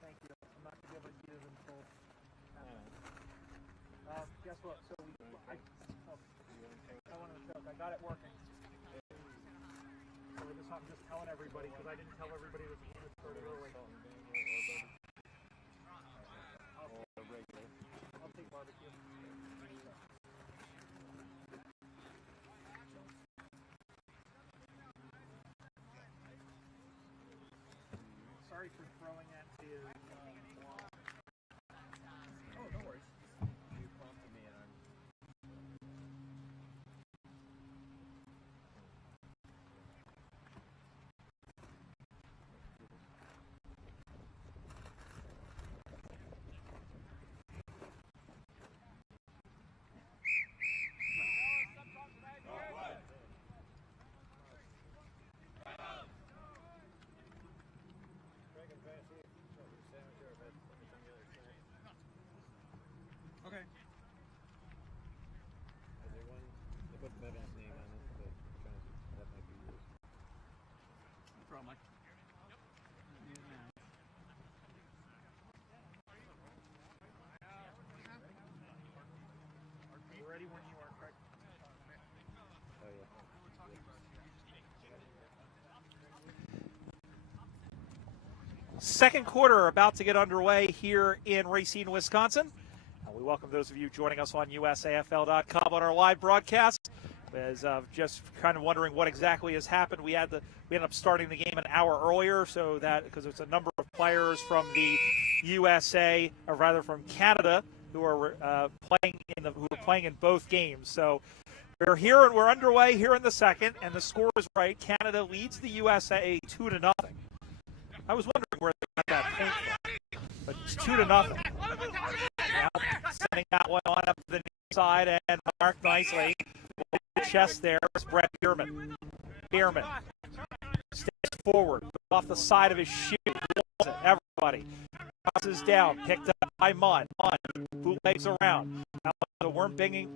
Thank you. I'm not going to be able to use them until. Guess what? So I wanted to joke. I got it working. So I'm just telling everybody because I didn't tell everybody that the game had started early. I'll take barbecue. Sorry for throwing that to you. Oh, no worries. You prompted me and I'm... Okay. They put Bevan's name on it, but that might be yours. No problem, Mike. We're ready when you are, Craig. Oh, yeah. Second quarter about to get underway here in Racine, Wisconsin. We welcome those of you joining us on USAFL.com on our live broadcast. As just kind of wondering what exactly has happened, we ended up starting the game an hour earlier, so that because it's a number of players from the USA, or rather from Canada, who are playing in both games. So we're here and we're underway here in the second, and the score is right. Canada leads the USA 2-0. I was wondering where they got that point from, but it's 2-0. Now sending that one on up to the near side and marked nicely. Chest there is Brett Bierman. Bierman stays forward off the side of his shoe. Everybody crosses down, picked up by Munn. Munn bootlegs around. Now the worm binging,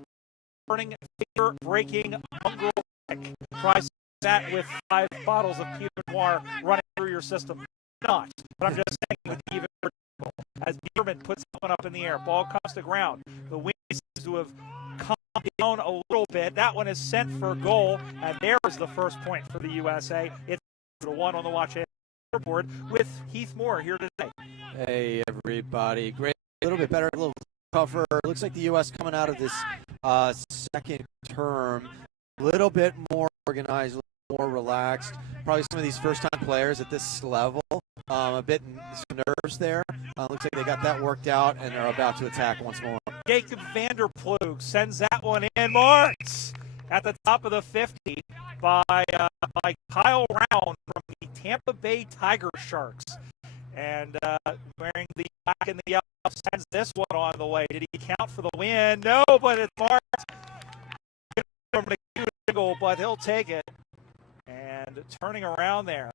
burning, finger breaking mongrel kick. Tries that with 5 bottles of Pinot Noir running through your system. Not, but I'm just saying with even as Bierman puts that one up in the air. Ball comes to ground. The wind seems to have come down a little bit. That one is sent for goal, and there is the first point for the USA. It's the one on the watch board with Heath Moore here today. Hey, everybody. Great. A little bit better, a little tougher. Looks like the U.S. coming out of this second term a little bit more organized, a little more relaxed. Probably some of these first-time players at this level, a bit some nerves there. Looks like they got that worked out, and they're about to attack once more. Jacob Vanderploeg sends that one in. Marks at the top of the 50 by Kyle Round from the Tampa Bay Tiger Sharks. And wearing the black and the yellow sends this one on the way. Did he count for the win? No, but it's marked. But he'll take it. And turning around there.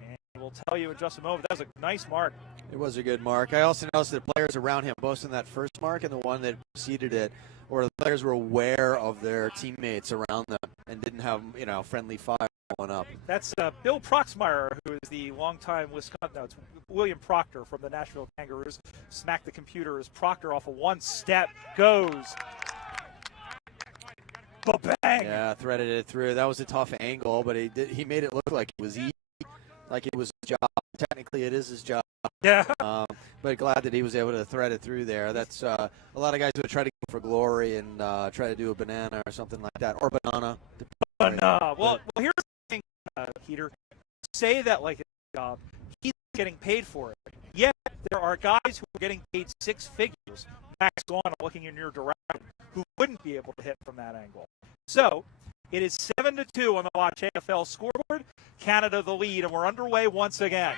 And we'll tell you in just a moment. That was a nice mark. It was a good mark. I also noticed that players around him, both in that first mark and the one that preceded it, or the players were aware of their teammates around them and didn't have, friendly fire going up. That's Bill Proxmire, who is the longtime Wisconsin. No, it's William Proctor from the Nashville Kangaroos. Smacked the computer as Proctor off of one step goes. Ba-bang! Yeah, threaded it through. That was a tough angle, but he made it look like it was easy, like it was his job. Technically, it is his job. Yeah. But glad that he was able to thread it through there. That's a lot of guys who would try to go for glory and try to do a banana or something like that, or banana. Well, here's the thing, Peter. Say that like it's a job. He's getting paid for it. Yet there are guys who are getting paid 6 figures. Max Gone looking in your direction, who wouldn't be able to hit from that angle. So it is 7-2 on the Watch AFL scoreboard. Canada the lead, and we're underway once again.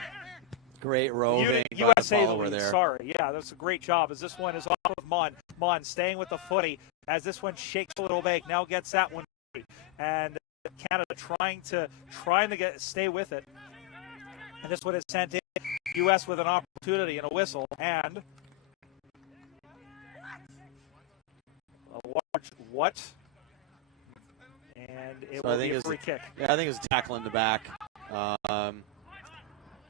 Great roving. USA the lead, there. Sorry. Yeah, that's a great job as this one is off of Munn. Munn staying with the footy as this one shakes a little bit. Now gets that one. And Canada trying to stay with it. And this one is sent in. U.S. with an opportunity and a whistle. And a large what? And it will be a free kick. Yeah, I think it was a tackle in the back.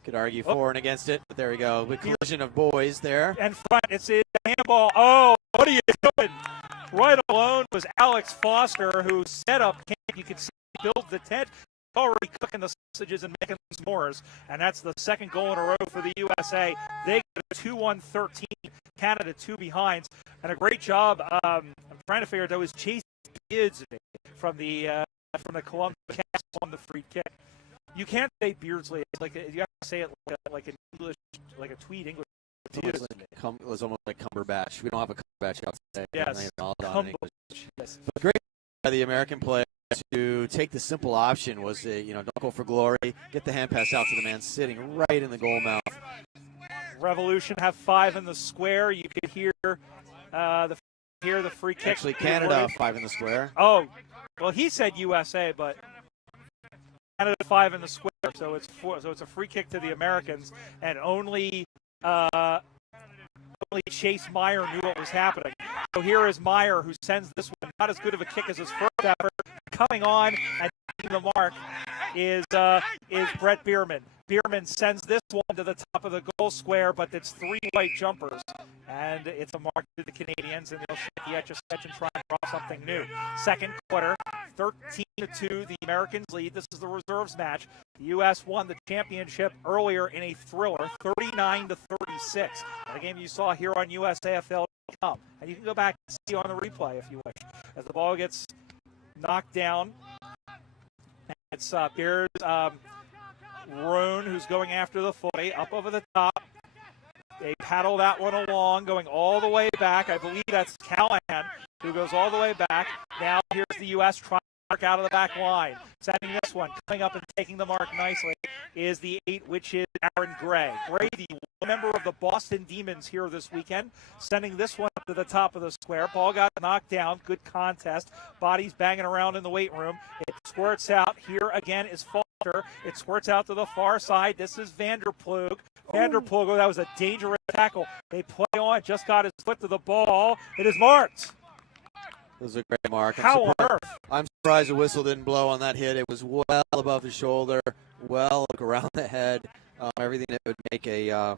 Could argue for and against it, but there we go. Big collision of boys there. And front, it's a handball. Oh, what are you doing? Right alone was Alex Foster, who set up camp. You can see he built the tent, already cooking the sausages and making s'mores. And that's the second goal in a row for the USA. They get a 2-1-13. Canada 2 behinds. And a great job. I'm trying to figure out, that was Chase Beardsby from the Columbia Cats on the free kick. You can't say Beardsley. It's like you have to say it like an English, like a tweed English. It was almost like Cumberbatch. We don't have a Cumberbatch outside. Yes. Yes. But great by the American player to take the simple option was, don't go for glory, get the hand pass out to the man sitting right in the goal mouth. Revolution have 5 in the square. You could hear the free kick. Actually, Canada 5 in the square. Oh, well, he said USA, but Canada 5 in the square. So it's a free kick to the Americans, and only Chase Meyer knew what was happening. So here is Meyer, who sends this one. Not as good of a kick as his first effort. Coming on and taking the mark is Brett Bierman. Bierman sends this one to the top of the goal square, but it's 3 white jumpers. And it's a mark to the Canadians, and they'll shake the etch-a-sketch and try and draw something new. Second quarter, 13-2, the Americans lead. This is the reserves match. The U.S. won the championship earlier in a thriller, 39-36. A game you saw here on USAFL.com. And you can go back and see on the replay if you wish. As the ball gets knocked down, it's Bears Roan who's going after the footy, up over the top. They paddle that one along, going all the way back. I believe that's Callahan, who goes all the way back. Now here's the U.S. trying to mark out of the back line. Sending this one, coming up and taking the mark nicely, is the 8, which is Aaron Gray. Gray, the member of the Boston Demons here this weekend, sending this one up to the top of the square. Ball got knocked down. Good contest. Bodies banging around in the weight room. It squirts out. Here again is Foster. It squirts out to the far side. This is Vanderploeg. Vanderploeg, that was a dangerous tackle. They play on, just got his foot to the ball. It is marked. It was a great mark. How on earth? I'm surprised the whistle didn't blow on that hit. It was well above his shoulder, well around the head, everything that would make an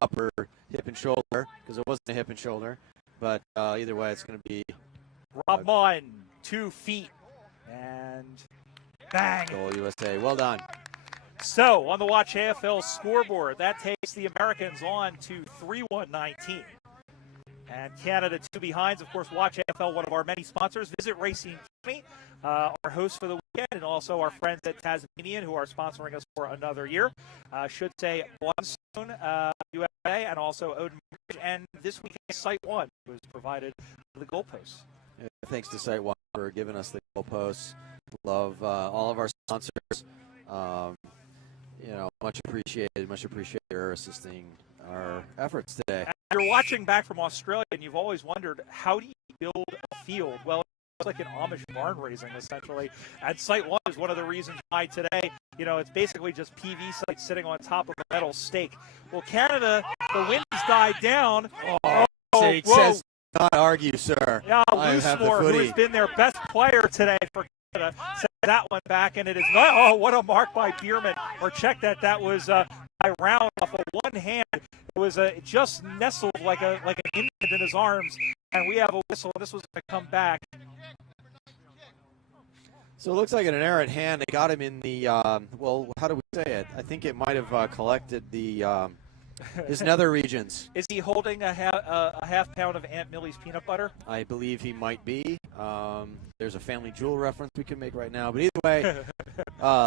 upper hip and shoulder, because it wasn't a hip and shoulder. But either way, it's going to be Rob Munn, 2 feet, and bang. Goal USA. Well done. So, on the Watch AFL scoreboard, that takes the Americans on to 3-1-19. And Canada 2 behinds. Of course, Watch AFL, one of our many sponsors. Visit Racine County, our host for the weekend, and also our friends at Tasmanian, who are sponsoring us for another year. Should say Blundstone, USA, and also Odin. And this weekend, Site 1 was provided for the goalposts. Yeah, thanks to Site 1 for giving us the goalposts. Love all of our sponsors. Much appreciated your assisting our efforts today. You're watching back from Australia, and you've always wondered, how do you build a field? Well, it's like an Amish barn raising, essentially. And Site 1 is one of the reasons why today, it's basically just PV sites sitting on top of a metal stake. Well, Canada, the wind has died down. It says not argue, sir. Yeah, Loosemore, who has been their best player today for Canada, sent that one back, and it is not. Oh, what a mark by Bierman. Or check that was by Round off of one hand. It was just nestled like an infant in his arms, and we have a whistle. This was going to come back. So it looks like an errant hand. They got him in the, how do we say it? I think it might have collected his nether regions. Is he holding a half pound of Aunt Millie's peanut butter? I believe he might be. There's a family jewel reference we can make right now. But either way,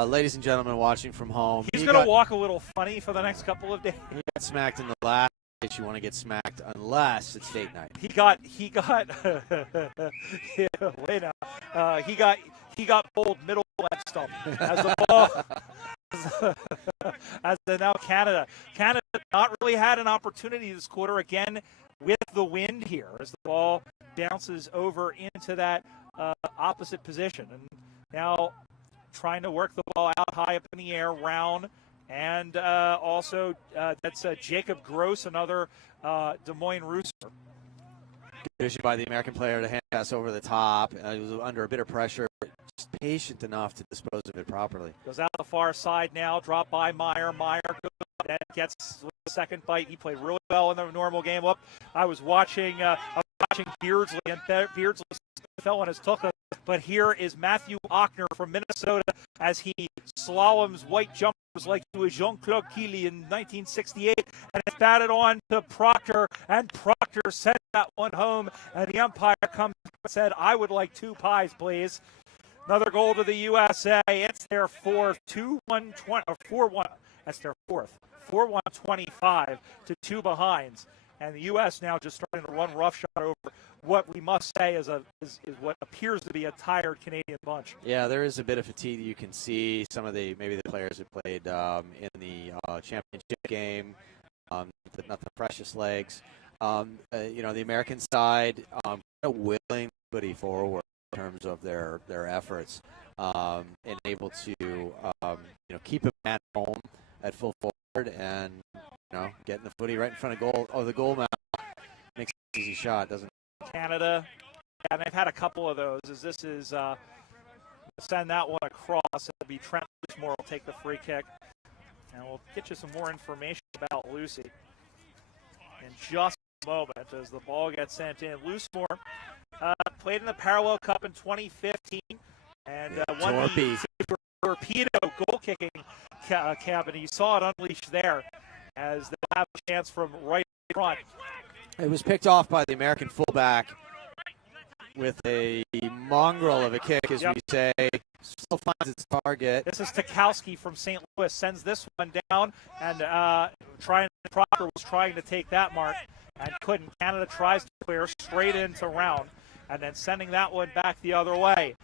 ladies and gentlemen watching from home. He's going to walk a little funny for the next couple of days. He got smacked in the last night. You want to get smacked unless it's date night. He got he got pulled middle leg stump as the ball as the now Canada not really had an opportunity this quarter again with the wind here as the ball bounces over into that opposite position, and now trying to work the ball out high up in the air. Round and also that's Jacob Gross, another Des Moines Rooster. Good issue by the American player to hand pass over the top. He was under a bit of pressure, just patient enough to dispose of it properly. Goes out the far side now, dropped by Meyer. Meyer goes then gets the second bite. He played really well in the normal game. I was watching Beardsley, and Beardsley fell on his tuchus. But here is Matthew Ochner from Minnesota as he slaloms white jumpers like he was Jean-Claude Killy in 1968. And it's batted on to Proctor, and Proctor sent that one home. And the umpire comes and said, "I would like 2 pies, please." Another goal to the USA. It's their fourth, 2-1-20, or 4-1. That's their fourth. 4-1-25 to 2 behinds. And the U.S. now just starting to run roughshod over what we must say is what appears to be a tired Canadian bunch. Yeah, there is a bit of fatigue that you can see. Some of the players who played in the championship game, not the freshest legs. The American side kind of willing to put forward in terms of their efforts, and able to keep a man home at full forward and getting the footy right in front of goal. Oh, the goal man makes an easy shot, doesn't it? Canada, and they've had a couple of those. As this is send that one across, it'll be Trent Loosemore will take the free kick, and we'll get you some more information about Lucy in just a moment as the ball gets sent in. Loosemore played in the Parallel Cup in 2015 and won the torpedo goal kicking cabinet. You saw it unleashed there as they'll have a chance from right in front. It was picked off by the American fullback with a mongrel of a kick, as we say. Still finds its target. This is Tukowski from St. Louis. Sends this one down, and Proctor was trying to take that mark and couldn't. Canada tries to clear straight into Round, and then sending that one back the other way.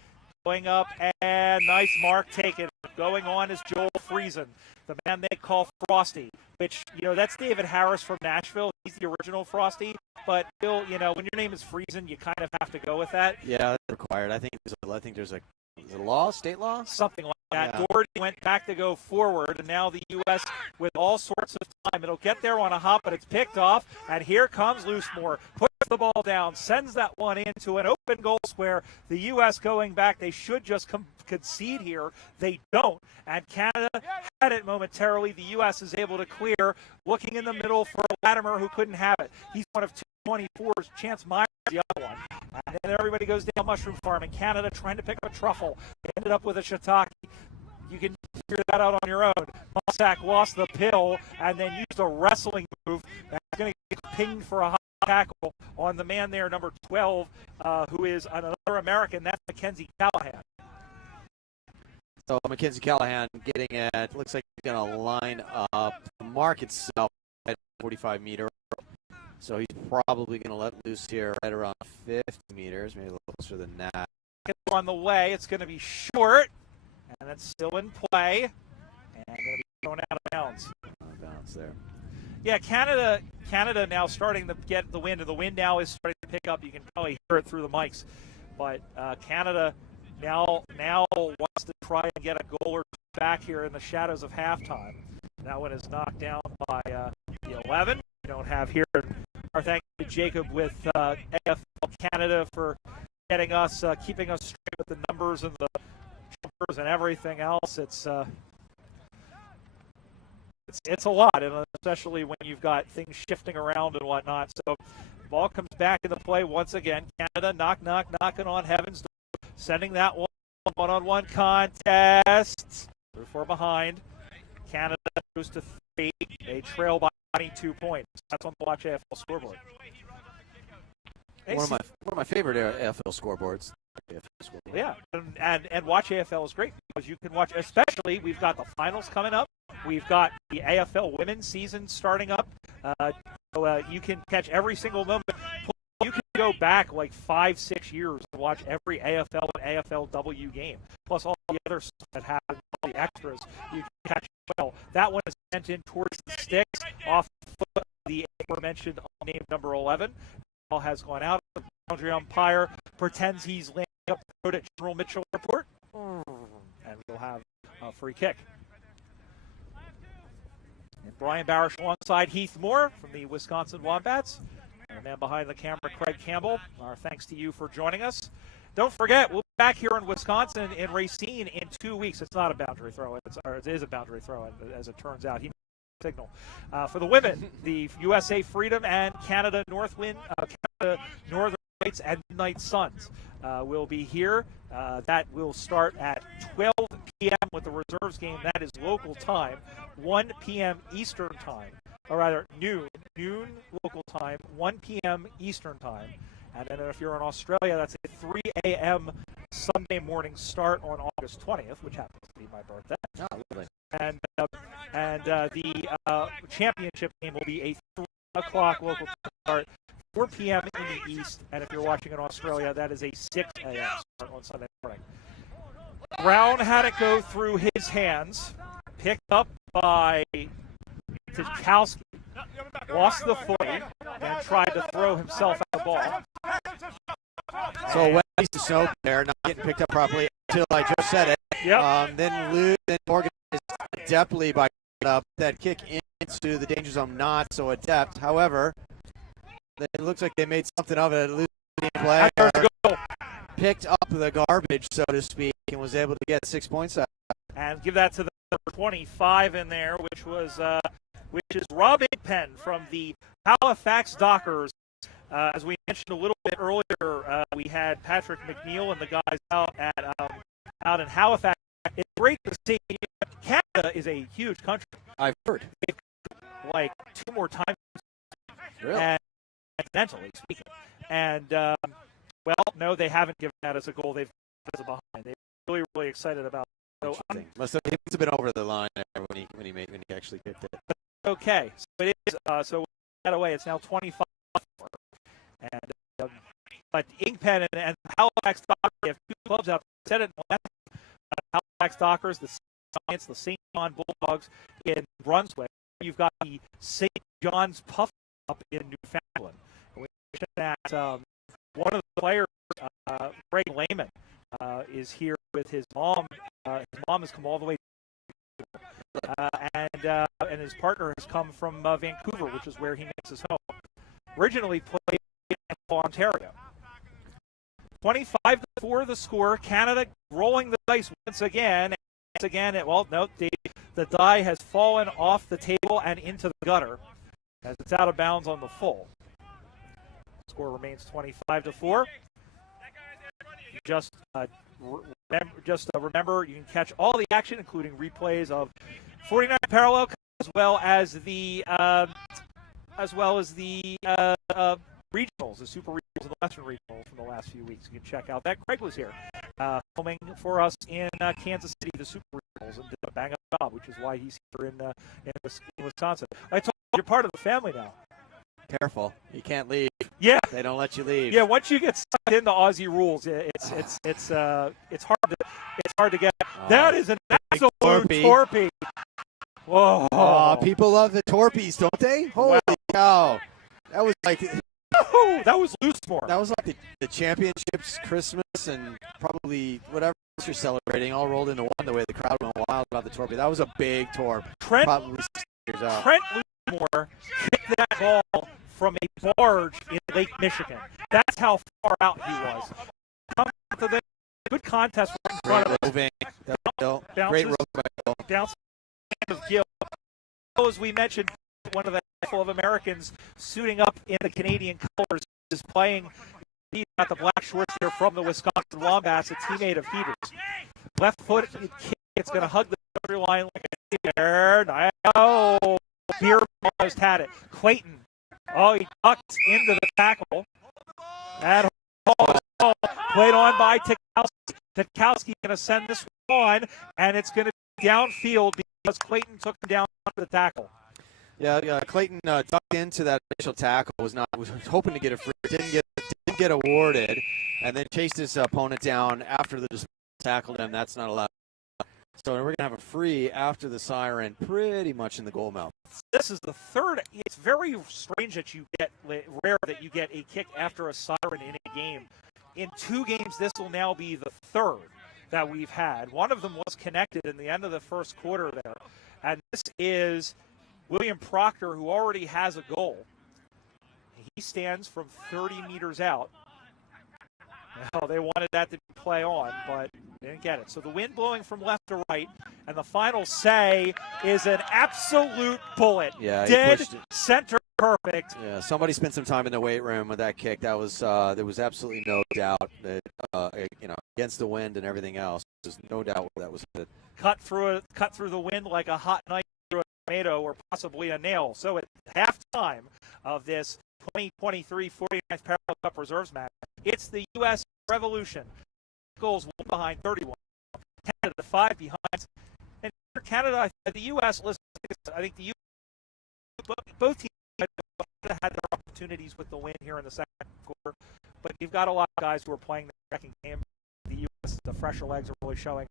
Going up, and nice mark taken. Going on is Joel Friesen, the man they call Frosty, which, that's David Harris from Nashville. He's the original Frosty, but still, when your name is Friesen, you kind of have to go with that. Yeah, that's required. I think there's a law, state law? Something like that. Yeah. Doherty went back to go forward, and now the U.S. with all sorts of time. It'll get there on a hop, but it's picked off, and here comes Loosemore. Puts the ball down, sends that one into an open goal square. The U.S. going back. They should just concede here. They don't, and Canada had it momentarily. The U.S. is able to clear, looking in the middle for Latimer, who couldn't have it. He's one of 224s. Chance Myers, the other one. And then everybody goes down Mushroom Farm, and Canada trying to pick up a truffle. They ended up with a shiitake. You can figure that out on your own. Mossack lost the pill and then used a wrestling move. That's going to get pinged for a high tackle on the man there, number 12, who is another American. That's Mackenzie Callahan. So Mackenzie Callahan getting it. Looks like he's going to line up the mark itself at 45-meter. So he's probably going to let loose here right around 50 meters, maybe a little closer than that. On the way, it's going to be short, and it's still in play, and going to be thrown out of bounds. Out of bounds there. Yeah, Canada now starting to get the wind, and the wind now is starting to pick up. You can probably hear it through the mics, but Canada now wants to try and get a goal or two back here in the shadows of halftime. That one is knocked down by the 11. We don't have here. Our thanks to Jacob with AFL Canada for getting us, keeping us straight with the numbers and the jumpers and everything else. It's a lot, and especially when you've got things shifting around and whatnot. So the ball comes back into play once again. Canada knocking on heaven's door, sending that one-on-one contest. 3-4 behind. Canada goes to 3. They trail by 22 points. That's on the Watch AFL scoreboard. One of my favorite AFL scoreboards. Yeah, and Watch AFL is great because you can watch, especially we've got the finals coming up. We've got the AFL women's season starting up. So you can catch every single moment. You can go back like 5-6 years and watch every AFL and AFLW game, plus all the other stuff that happens, all the extras. You can catch well. That one is sent in towards the sticks off the foot of the aforementioned named number 11. Ball has gone out. The boundary umpire pretends he's landing up the road at General Mitchell Airport, and we'll have a free kick. And Brian Barish alongside Heath Moore from the Wisconsin Wombats. And the man behind the camera, Craig Campbell. Our thanks to you for joining us. Don't forget, we'll be back here in Wisconsin in Racine in 2 weeks. It's not a boundary throw. It is a boundary throw, as it turns out. He signal. For the women, the USA Freedom and Canada Canada Northern Lights and Midnight Suns will be here. That will start at 12 p.m. with the reserves game. That is local time, 1 p.m. Eastern time, or rather noon local time, 1 p.m. Eastern time. And then if you're in Australia, that's a 3 a.m. Sunday morning start on August 20th, which happens to be my birthday. Oh, lovely. And the championship game will be a 3 o'clock local start, 4 p.m. in the East. And if you're watching in Australia, that is a 6 a.m. start on Sunday morning. Brown had it go through his hands, picked up by Tchaikovsky, lost the footing, and tried to throw himself at the ball. So a wet piece of snow there, not getting picked up properly until I just said it. Yep. Then organized adeptly by up that kick into the danger zone, not so adept. However, it looks like they made something of it. Losing play, picked up the garbage, so to speak, and was able to get 6 points out. And give that to the number 25 in there, which is Rob Igpen from the Halifax Dockers. As we mentioned a little bit earlier, we had Patrick McNeil and the guys out in Halifax. It's great to see. Canada is a huge country. I've heard. Like 2 more times. Really? And accidentally speaking. And, well, no, they haven't given that as a goal. They've put it behind. They're really, really excited about it. So, he must have been over the line there when he actually kicked it. Okay. So it is. So that away, it's now 25. And but Inkpen and Halifax Dockers, they have 2 clubs out there. Said it in the Halifax Dockers, the Science, the St. John Bulldogs in Brunswick. You've got the St. John's Puff up in Newfoundland. We mentioned that one of the players, Greg Lehman, is here with his mom. His mom has come all the way, and his partner has come from Vancouver, which is where he makes his home. Originally played in Ontario. 25-4 the score. Canada rolling the dice once again. The die has fallen off the table and into the gutter as it's out of bounds on the full. Score remains 25-4. Remember, you can catch all the action, including replays of 49 parallel, as well as the regionals, the super regionals and the western regionals from the last few weeks. You can check out that. Greg was here filming for us in Kansas City, the super regionals, and did a bang-up job, which is why he's here in Wisconsin. I told you, you're part of the family now. Careful, you can't leave. Yeah, they don't let you leave. Yeah, once you get sucked into Aussie rules, it's hard to get. That is an absolute torpy. Whoa! Oh, people love the torpies, don't they? Holy cow! That was like. That was loose more. That was like the championships, Christmas, and probably whatever else you're celebrating, all rolled into one. The way the crowd went wild about the torpy. That was a big torp. Trent Loosemore kicked that ball from a barge in Lake Michigan. That's how far out he was. Comes to the good contest right in front of us. Great rope by Bill. Bounce of Gill. As we mentioned, one of the handful of Americans suiting up in the Canadian colors is playing. He's got the black shorts there from the Wisconsin Wombats, a teammate of Heaters. Left foot kick, it's going to hug the boundary line like a there. Oh, Beer almost had it. Clayton. Oh, he ducked into the tackle. That ball is played on by Tchaikovsky. Tchaikovsky going to send this one, and it's going to be downfield because Clayton took him down to the tackle. Yeah, Clayton ducked into that initial tackle. Was hoping to get a free. Didn't get awarded, and then chased his opponent down after the tackled him. That's not allowed. So we're going to have a free after the siren, pretty much in the goal mouth. This is the third. It's very strange that rare that you get a kick after a siren in a game. In 2 games, this will now be the third that we've had. One of them was connected in the end of the first quarter there. And this is William Proctor, who already has a goal. He stands from 30 meters out. Well, they wanted that to play on, but Didn't get it. So the wind blowing from left to right, and the final say is an absolute bullet. Yeah, dead center perfect. Yeah, somebody spent some time in the weight room with that kick. That was there was absolutely no doubt that against the wind and everything else, there's no doubt that was it. Cut through the wind like a hot knife through a tomato or possibly a nail. So at halftime of this 2023 49th Parallel Cup Reserves match, it's the U.S. Revolution. Goals 1 behind 31. Canada 5 behind. And for Canada, the U.S. Listen, I think the U.S. both teams had their opportunities with the win here in the second quarter, but you've got a lot of guys who are playing the second game. The U.S. the fresher legs are really showing.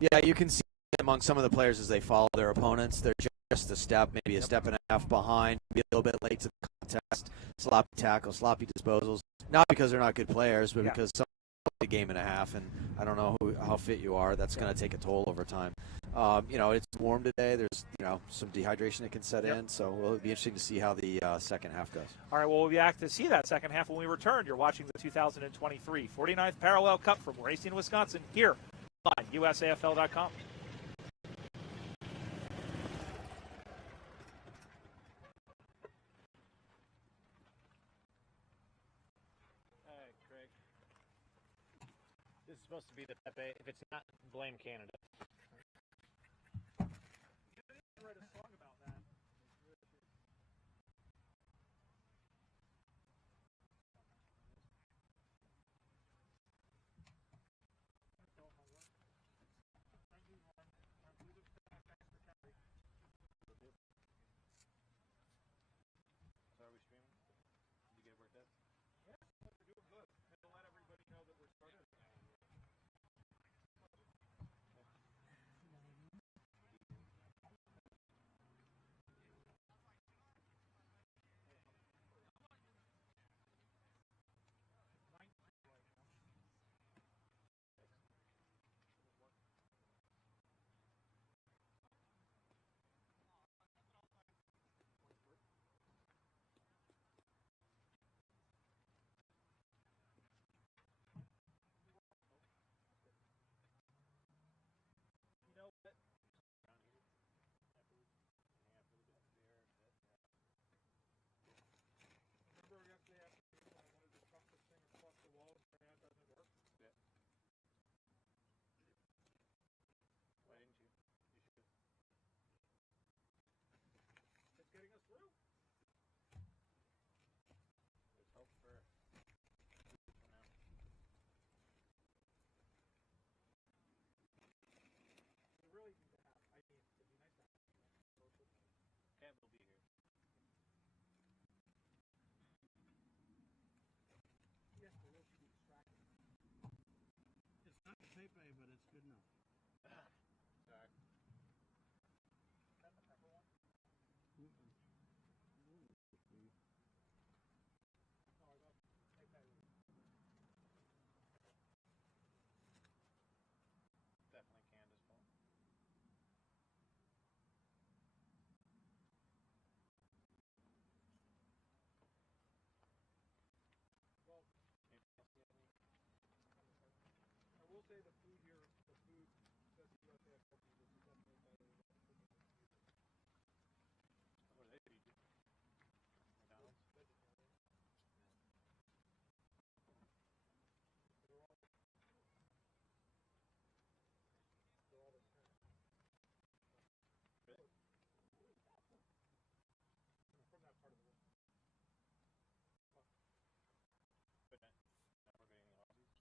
Yeah, you can see among some of the players as they follow their opponents, they're just a step, maybe a step and a half behind, maybe a little bit late to the contest, sloppy tackles, sloppy disposals. Not because they're not good players, but because some a game and a half, and I don't know how fit you are. That's going to take a toll over time. It's warm today. There's some dehydration that can set in, so it'll be interesting to see how the second half goes. All right, well, we'll be back to see that second half when we return. You're watching the 2023 49th Parallel Cup from Racine, Wisconsin, here on USAFL.com. This is supposed to be the Pepe. If it's not, blame Canada. Write a song about that. So are we streaming? Did you get worked up? Yeah, we're doing good. And to let everybody know that we're started. Why didn't you? You should. It's getting us through. There's hope for 2 weeks from now. We really need to have. It'd be nice to have social. Kev will be here. Yes, the world should be distracted. It's not Pepe, but it's good enough. Sorry. Is that the pepper one? No, I got Pepe. Definitely Canada's fault. Well, I will say the food here, says USA is definitely better than What do they feed you? McDonald's? vegetarian. They're all the same. Really? From that part of the world. But not working any Aussies?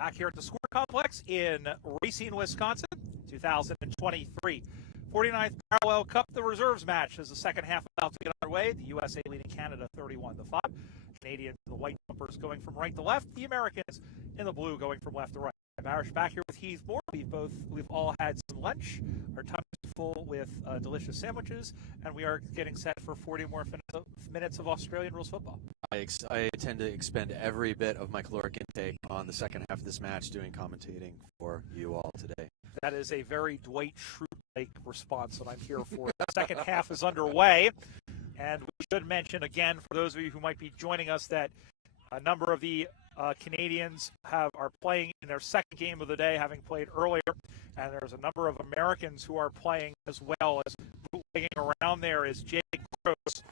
Back here at the Score Complex in Racine, Wisconsin, 2023. 49th Parallel Cup, the reserves match, as the second half about to get underway. The USA leading Canada 31-5. Canadians in the white jumpers going from right to left. The Americans in the blue going from left to right. Barish back here with Heath Moore. We've all had some lunch. Our tummies are full with delicious sandwiches, and we are getting set for 40 more minutes of Australian rules football. I intend to expend every bit of my caloric intake on the second half of this match doing commentating for you all today. That is a very Dwight Schrute-like response that I'm here for. The second half is underway, and we should mention again, for those of you who might be joining us, that a number of the Canadians are playing in their second game of the day, having played earlier, and there's a number of Americans who are playing as well. As bootlegging around there is Jake Gross.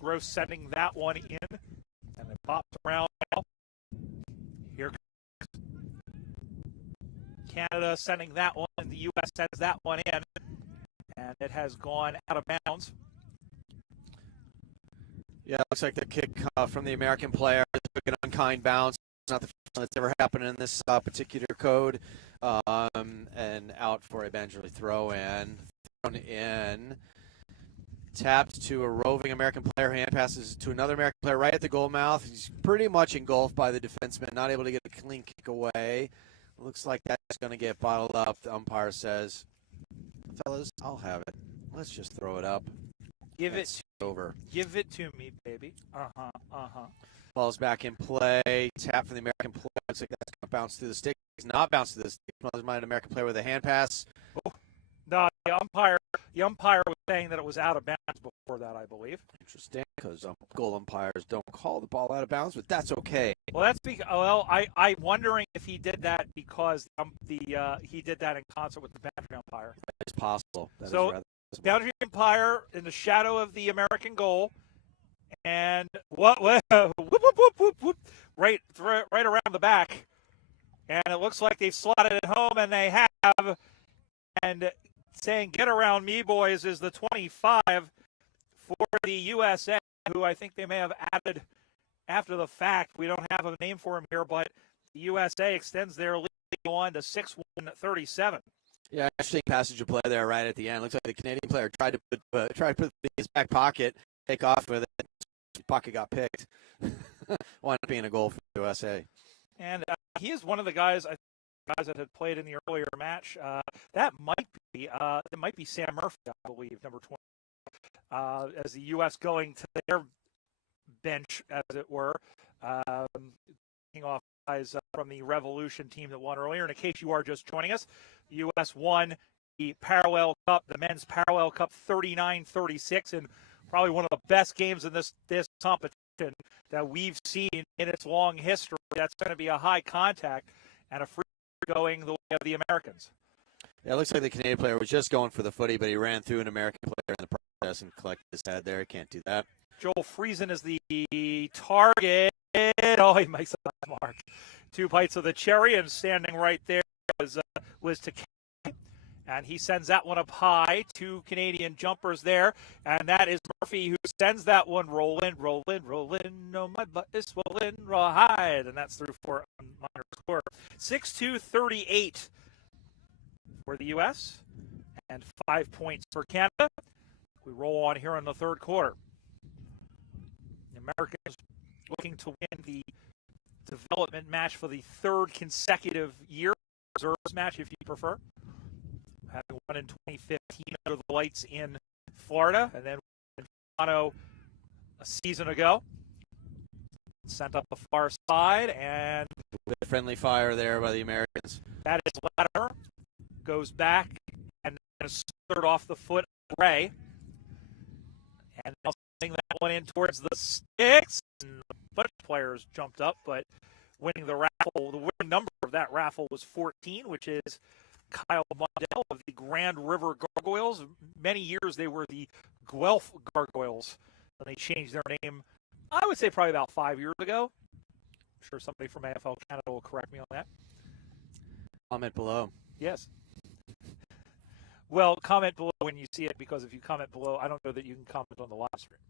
Gross sending that one in, and it pops around now. Here comes Canada sending that one, and the U.S. sends that one in, and it has gone out of bounds. Yeah, it looks like the kick from the American player took an unkind bounce. It's not the first time that's ever happened in this particular code. And out for a Bangerly throw-in. Thrown in. Tapped to a roving American player. Hand passes to another American player right at the goal mouth. He's pretty much engulfed by the defenseman, not able to get a clean kick away. Looks like that's going to get bottled up. The umpire says, fellas, I'll have it. Let's just throw it up. Give That's over. Give it to me, baby. Ball's back in play. Tap from the American player. Looks like that's going to bounce through the stick. It's not bounced through the stick. Mother's mind, American player with a hand pass. Oh. No, the umpire was saying that it was out of bounds before that, I believe. Interesting, because goal umpires don't call the ball out of bounds, but that's okay. Well, that's because. Well, I'm wondering if he did that because he did that in concert with the boundary umpire. It's possible. That so, is rather possible. Boundary umpire in the shadow of the American goal, and whoop, right around the back, and it looks like they've slotted it home, and they have, and saying "Get around me, boys" is the 25 for the USA, who I think they may have added after the fact. We don't have a name for him here, but the USA extends their lead on to 6-1-37. Yeah, interesting passage of play there right at the end. Looks like the Canadian player tried to put it in his back pocket, take off with it. His pocket got picked. Wound up being a goal for the USA. And he is one of the guys that had played in the earlier match. That might be Sam Murphy, I believe, number 20. As the U.S. going to their bench, as it were, taking off guys from the Revolution team that won earlier. And in case you are just joining us, the U.S. won the Parallel Cup, the men's Parallel Cup, 39-36, and probably one of the best games in this competition that we've seen in its long history. That's going to be a high contact and a free going the way of the Americans. Yeah, it looks like the Canadian player was just going for the footy, but he ran through an American player in the process and collected his head there. He can't do that. Joel Friesen is the target. Oh, he makes a mark. 2 bites of the cherry, and standing right there was Takei. And he sends that one up high. 2 Canadian jumpers there. And that is Murphy who sends that one rolling. Oh, my butt is swollen, rawhide. And that's through for a minor score. 6-2-38 for the U.S. and 5 points for Canada. We roll on here in the third quarter. The Americans looking to win the development match for the third consecutive year. Reserves match, if you prefer. Having won in 2015 under the lights in Florida, and then in Toronto a season ago. Sent up the far side, and friendly fire there by the Americans. That is Latimer. Goes back and third off the foot of Ray. And now sending that one in towards the sticks. And a bunch of players jumped up, but winning the raffle, the winning number of that raffle was 14, which is Kyle Mundell of the Grand River Gargoyles. Many years they were the Guelph Gargoyles, and they changed their name, I would say probably about 5 years ago. I'm sure somebody from AFL Canada will correct me on that. Comment below. Yes. Well, comment below when you see it, because if you comment below, I don't know that you can comment on the live stream.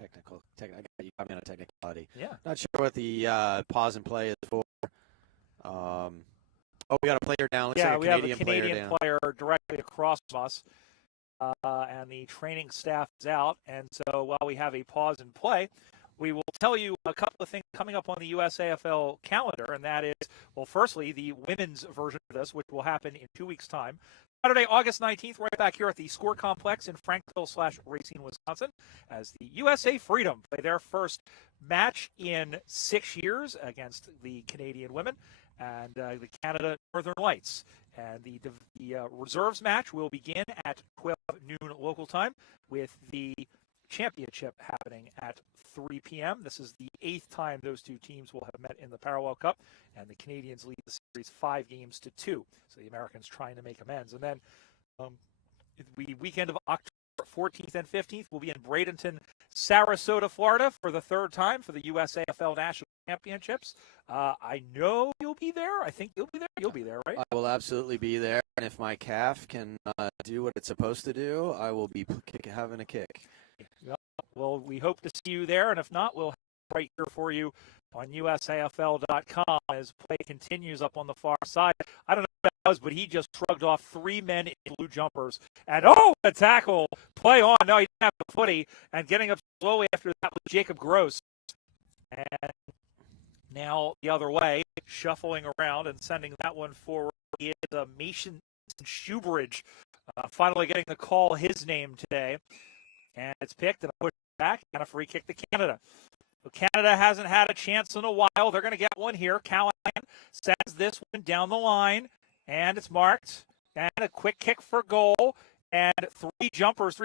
You got me on a technicality. Yeah. Not sure what the pause and play is for. We got a player down. Looks like we have a Canadian Canadian player I will absolutely be there. And if my calf can do what it's supposed to do, I will be having a kick. Well, we hope to see you there, and if not, we'll have it right here for you on USAFL.com as play continues up on the far side. I don't know what that was, but he just shrugged off 3 men in blue jumpers. And, the tackle, play on. No, he didn't have the footy. And getting up slowly after that was Jacob Gross. And now the other way, shuffling around and sending that one forward is Mason Shoebridge, finally getting the call his name today. And it's picked and pushed back and a free kick to Canada. So Canada hasn't had a chance in a while. They're going to get one here. Callahan sends this one down the line, and it's marked. And a quick kick for goal. And three jumpers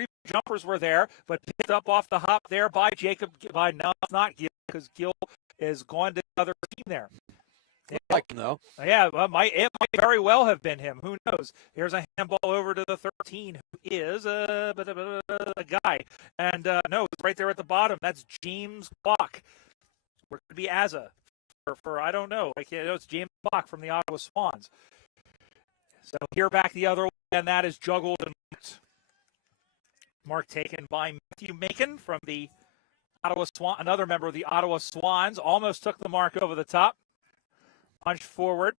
were there, but picked up off the hop there by Jacob. No, it's not Gill, because Gill is gone to the other team there. Like him, though. Yeah, it might very well have been him. Who knows? Here's a handball over to the 13, who is a guy. And no, it's right there at the bottom. That's James Bach. Or it could be Azza. For I don't know. It's James Bach from the Ottawa Swans. So here back the other way, and that is juggled and marked. Mark taken by Matthew Macon from the Ottawa Swan. Another member of the Ottawa Swans almost took the mark over the top. Punch forward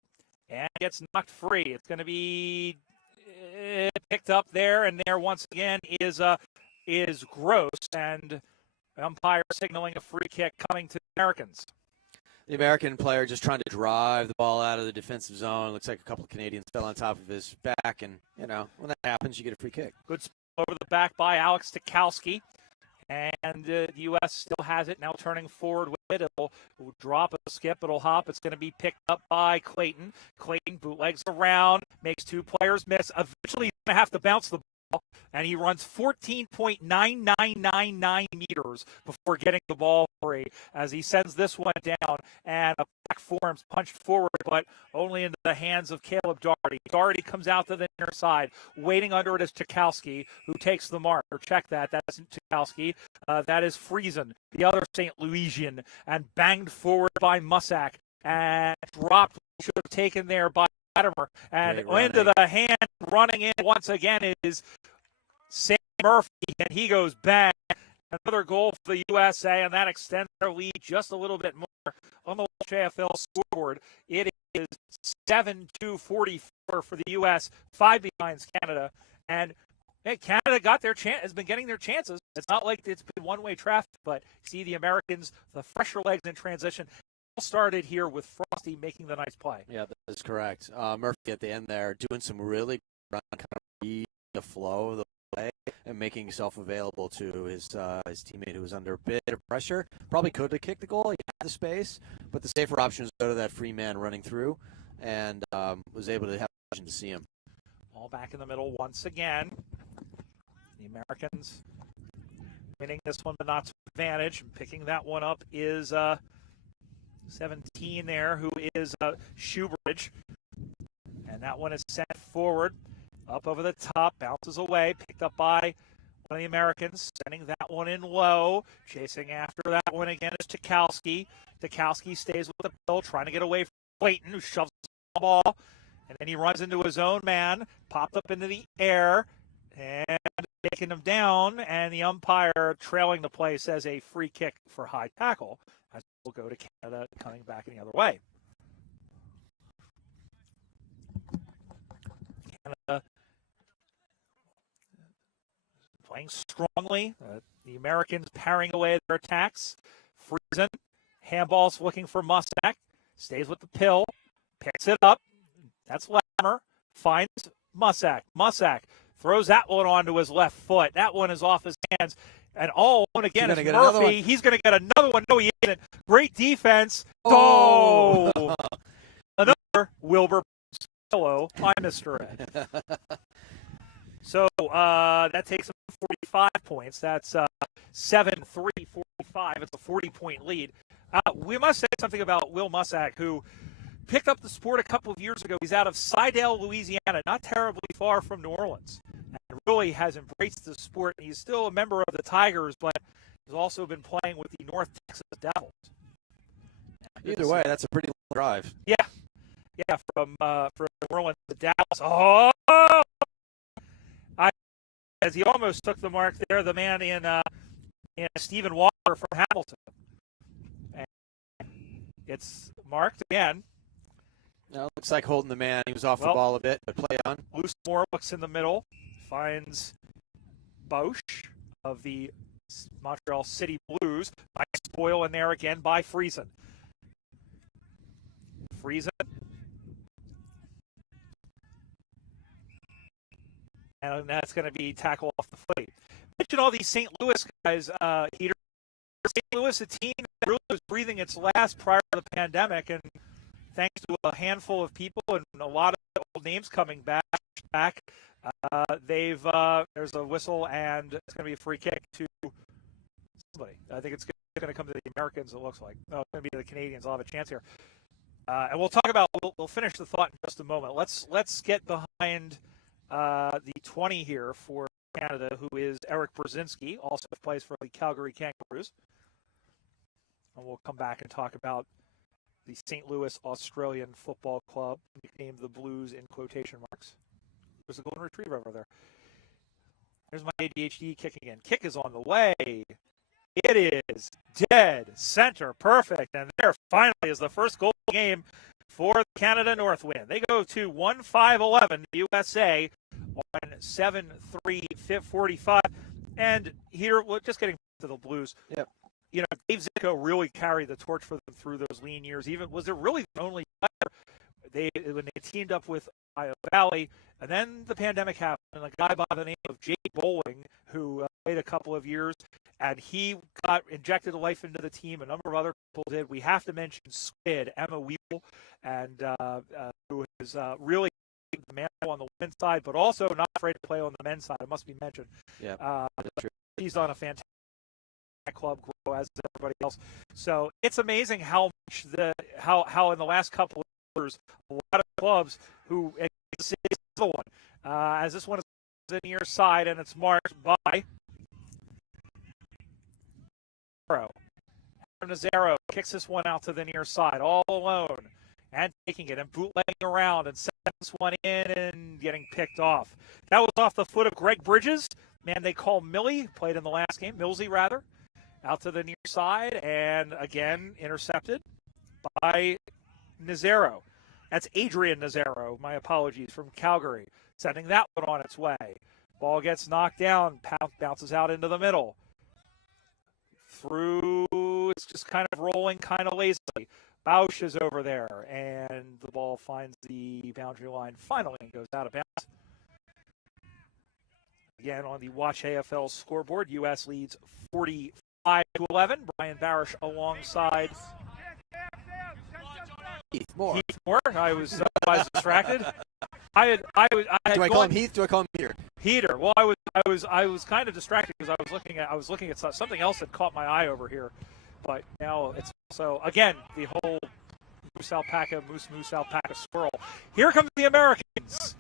and gets knocked free. It's going to be picked up there, and there once again is Gross, and umpire signaling a free kick coming to the Americans. The American player just trying to drive the ball out of the defensive zone. Looks like a couple of Canadians fell on top of his back, and when that happens, you get a free kick. Good over the back by Alex Tukowski. And the U.S. still has it, now turning forward with it. It'll drop, it'll skip, it'll hop. It's going to be picked up by Clayton. Clayton bootlegs around, makes two players miss. Eventually, he's going to have to bounce the ball, and he runs 14.9999 meters before getting the ball free as he sends this one down, and a back forms punched forward, but only into the hands of Caleb Doherty. Doherty comes out to the near side. Waiting under it is Tukowski, who takes the mark. Or check that. That's Tukowski. That is Friesen, the other St. Louisian, and banged forward by Mussack and dropped. Should have taken there by Latimer. And into the hand running in once again is Sam Murphy, and he goes bang. Another goal for the USA, and that extends their lead just a little bit more on the AFL scoreboard. It is 7-2-44 for the U.S., 5 behind Canada. And Canada got their has been getting their chances. It's not like it's been one-way traffic, but see the Americans, the fresher legs in transition, all started here with Frosty making the nice play. Yeah, that is correct. Murphy at the end there doing some really kind of read the flow of the play and making himself available to his teammate who was under a bit of pressure. Probably could have kicked the goal. He had the space, but the safer option was to go to that free man running through, and was able to have the option to see him. All back in the middle once again. The Americans winning this one, but not to advantage. Picking that one up is 17 there, who is Shoebridge. And that one is sent forward, up over the top, bounces away, picked up by one of the Americans, sending that one in low. Chasing after that one again is Tukowski. Tukowski stays with the ball, trying to get away from Clayton, who shoves the ball. And then he runs into his own man, popped up into the air, and taking him down, and the umpire trailing the play says a free kick for high tackle. As we'll go to Canada coming back the other way. Canada playing strongly. The Americans parrying away their attacks. Friesen, handballs looking for Musak. Stays with the pill. Picks it up. That's Lammer. Finds Musak. Musak throws that one onto his left foot. That one is off his hands. And again, it's Murphy. He's going to get another one. No, he isn't. Great defense. Oh! Another Wilbur. Hello. Hi, Mr. Ed. So that takes him 45 points. That's 7-3, 45. It's a 40-point lead. We must say something about Will Musak, who picked up the sport a couple of years ago. He's out of Sidale, Louisiana, not terribly far from New Orleans, and really has embraced the sport. He's still a member of the Tigers, but has also been playing with the North Texas Devils. Either way, that's a pretty long drive. Yeah, from New Orleans to Dallas. As he almost took the mark there, the man in Stephen Walker from Hamilton. And it's marked again. No, it looks like holding the man. He was off the ball a bit, but play on. Loose Moore looks in the middle, finds Bosch of the Montreal City Blues. Nice spoil in there again by Friesen. And that's going to be tackle off the footy. Mention all these St. Louis guys, Heater. St. Louis, a team that really was breathing its last prior to the pandemic, and thanks to a handful of people and a lot of old names coming back, there's a whistle, and it's going to be a free kick to somebody. I think it's going to come to the Americans, it looks like. No, it's going to be the Canadians. I'll have a chance here. And we'll talk about, we'll finish the thought in just a moment. Let's get behind the 20 here for Canada, who is Eric Brzezinski, also plays for the Calgary Kangaroos. And we'll come back and talk about the St. Louis Australian Football Club, nicknamed the Blues in quotation marks. There's a golden retriever over there. There's my ADHD kick again. Kick is on the way. It is dead center, perfect. And there finally is the first goal of the game for the Canada Northwind. They go to 1-5-11 USA on 7-3-45. And here, just getting to the Blues. Yep. You know, Dave Zicko really carried the torch for them through those lean years. Even was it really the only player when they teamed up with Ohio Valley, and then the pandemic happened, and a guy by the name of Jake Bowling, who played a couple of years, and he got injected life into the team. A number of other people did. We have to mention Squid, Emma Weevil, and who is really the man on the women's side, but also not afraid to play on the men's side. It must be mentioned. Yeah, he's on a fantastic club grow as everybody else. So it's amazing how much how in the last couple of years a lot of clubs who is the one as this one is the near side and it's marked by Nazaro kicks this one out to the near side all alone and taking it and bootlegging around and sends this one in and getting picked off. That was off the foot of Greg Bridges, man they call Millie, played in the last game, Millsy rather. Out to the near side, and again, intercepted by Nazaro. That's Adrian Nazaro, my apologies, from Calgary, sending that one on its way. Ball gets knocked down, bounces out into the middle. It's just kind of rolling kind of lazily. Bausch is over there, and the ball finds the boundary line finally and goes out of bounds. Again, on the Watch AFL scoreboard, U.S. leads 45-11. Brian Barish alongside Heath Moore. I was distracted. Do I call him Heath? Do I call him Peter? Peter. Well, I was kind of distracted because I was looking at something else that caught my eye over here. But now it's so again the whole moose alpaca swirl. Here comes the Americans.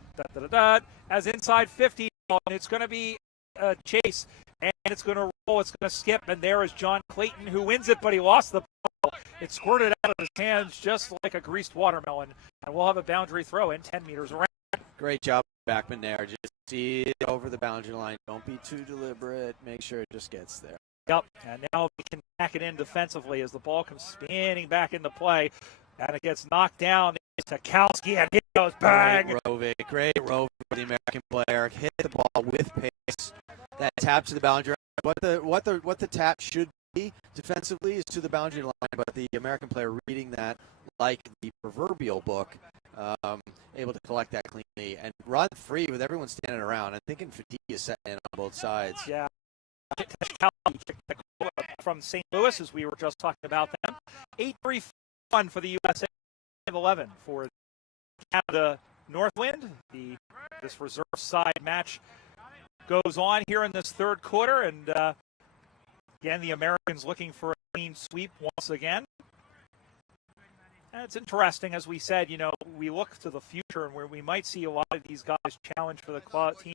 As inside 50, and it's going to be a chase. And it's going to roll, it's going to skip, and there is John Clayton who wins it, but he lost the ball. It squirted out of his hands just like a greased watermelon, and we'll have a boundary throw in 10 meters around. Great job, Backman there. Just see it over the boundary line. Don't be too deliberate. Make sure it just gets there. Yep, and now we can back it in defensively as the ball comes spinning back into play, and it gets knocked down. It's Takowski, and he goes bang. Great Rovic, the American player, hit the ball with pace. That tap to the boundary line. What the tap should be defensively is to the boundary line, but the American player reading that like the proverbial book, able to collect that cleanly and run free with everyone standing around. I'm thinking fatigue is setting in on both sides. Yeah. From St. Louis, as we were just talking about them. 8-3 fun for the USA 11 for Canada Northwind. This reserve side match goes on here in this third quarter, and again, the Americans looking for a clean sweep once again. And it's interesting, as we said, we look to the future and where we might see a lot of these guys challenge for the club team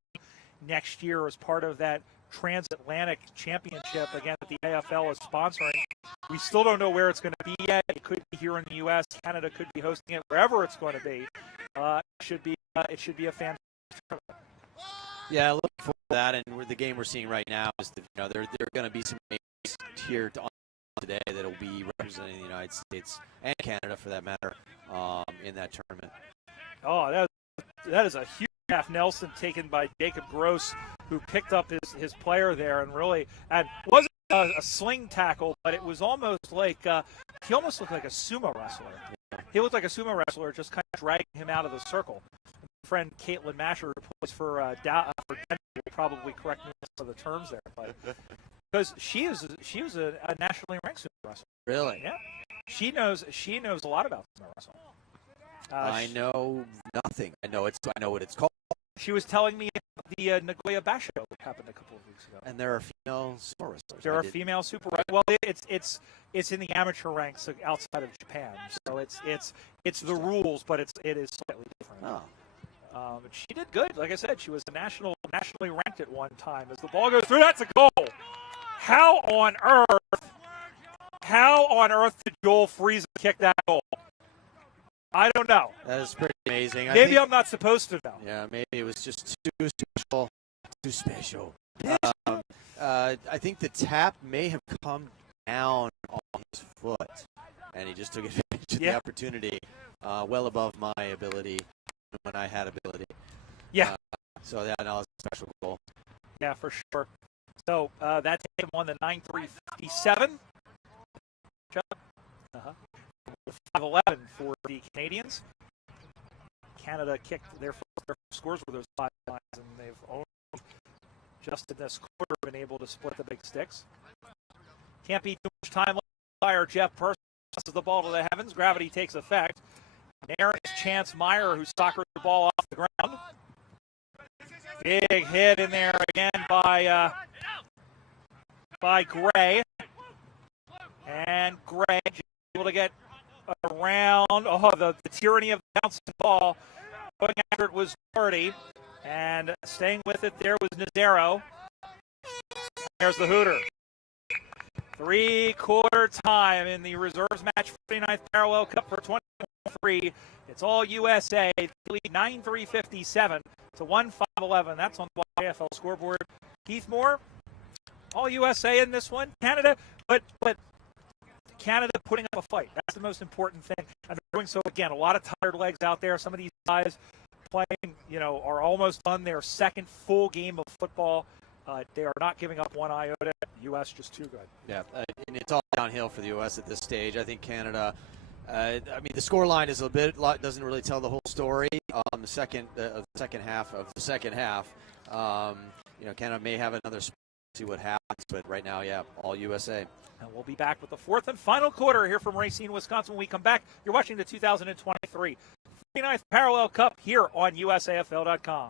next year as part of that transatlantic championship, again, that the AFL is sponsoring. We still don't know where it's going to be yet. It could be here in the U.S. Canada could be hosting it. Wherever it's going to be, it should be a fantastic tournament. Yeah, looking forward to that. And the game we're seeing right now is that there are going to be some games here today that will be representing the United States and Canada, for that matter, in that tournament. Oh, that is a huge half Nelson taken by Jacob Gross, who picked up his player there and really wasn't a sling tackle, but it was almost like he almost looked like a sumo wrestler. He looked like a sumo wrestler, just kind of dragging him out of the circle. My friend Caitlin Masher, who plays for Denver, will probably correct me on some of the terms there, but because she was a nationally ranked sumo wrestler. Really? Yeah. She knows a lot about sumo wrestling. I know nothing. I know what it's called. She was telling me the Nagoya Basho that happened a couple of weeks ago. And there are female super wrestlers. There are female super wrestlers. Well, it's in the amateur ranks outside of Japan, so it's the rules, but it is slightly different. Oh. But she did good. Like I said, she was nationally ranked at one time. As the ball goes through, that's a goal. How on earth did Joel Friesen kick that goal? I don't know. That is pretty amazing. Maybe I'm not supposed to know. Yeah, maybe it was just too special. Too special. I think the tap may have come down on his foot, and he just took advantage of the opportunity, well above my ability when I had ability. Yeah. So that was a special goal. Yeah, for sure. So that team won the 9-3-57. 5-11 for the Canadians. Canada kicked their first scores with those 5 lines, and they've only just in this quarter been able to split the big sticks. Can't be too much time left. Fire Jeff Purse passes the ball to the heavens. Gravity takes effect. There is Chance Meyer, who soccered the ball off the ground. Big hit in there again by Gray. And Gray able to get around. The tyranny of the bouncing ball. Going after it was Doherty. And staying with it there was Nazaro. There's the Hooter. 3-quarter time in the reserves match for the 49th Parallel Cup for 2023. It's all USA. They lead 9-3-57 to 1-5-11. That's on the AFL scoreboard. Keith Moore, all USA in this one. Canada, but Canada putting up a fight. That's the most important thing. And they're doing so, again, a lot of tired legs out there. Some of these guys playing, are almost done their second full game of football. They are not giving up one iota. The U.S. just too good. Yeah, and it's all downhill for the U.S. at this stage. I think Canada, the score line is doesn't really tell the whole story on the second half of the second half. Canada may have another see what happens, but right now, all USA. And we'll be back with the fourth and final quarter here from Racine, Wisconsin. When we come back, you're watching the 2023 49th Parallel Cup here on USAFL.com.